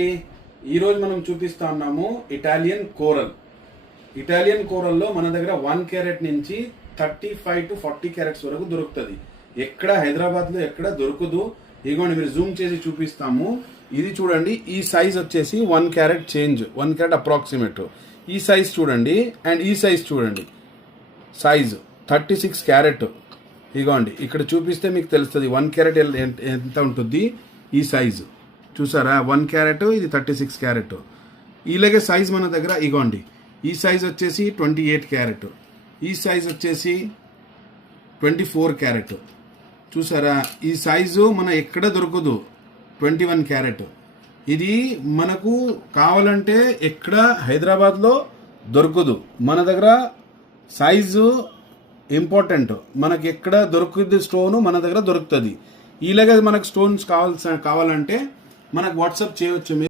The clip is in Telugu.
ఈ రోజు మనం చూపిస్తా ఉన్నాము ఇటాలియన్ కోరల్. ఇటాలియన్ కోరల్ లో మన దగ్గర 1 క్యారెట్ నుంచి 35 to 40 క్యారెట్స్ వరకు దొరుకుతుంది. ఎక్కడ హైదరాబాద్ లో ఎక్కడ దొరకదు. ఇదిగోండి మీరు జూమ్ చేసి చూపిస్తాము. ఇది చూడండి, ఈ సైజ్ వచ్చేసి 1 క్యారెట్ చేంజ్, 1 క్యారెట్ అప్రాక్సిమేట్. ఈ సైజ్ చూడండి అండ్ ఈ సైజ్ చూడండి, సైజ్ 36 క్యారెట్. ఇదిగోండి ఇక్కడ చూపిస్తే మీకు తెలుస్తుంది 1 క్యారెట్ ఎంత ఉంటుంది. ఈ సైజు చూసారా, 1 క్యారెట్, ఇది 36 క్యారెట్. ఇలాగే సైజ్ మన దగ్గర ఇగోండి, ఈ సైజ్ వచ్చేసి 28 క్యారెట్, ఈ సైజ్ వచ్చేసి 24 క్యారెట్. చూసారా, ఈ సైజు మన ఎక్కడ దొరకదు. 21 క్యారెట్. ఇది మనకు కావాలంటే ఎక్కడ హైదరాబాద్లో దొరకదు. మన దగ్గర సైజు ఇంపార్టెంట్. మనకి ఎక్కడ దొరుకుతుంది స్టోను మన దగ్గర దొరుకుతుంది. ఇలాగే మనకు స్టోన్స్ కావాలంటే మనకు వాట్సాప్ చేయవచ్చు.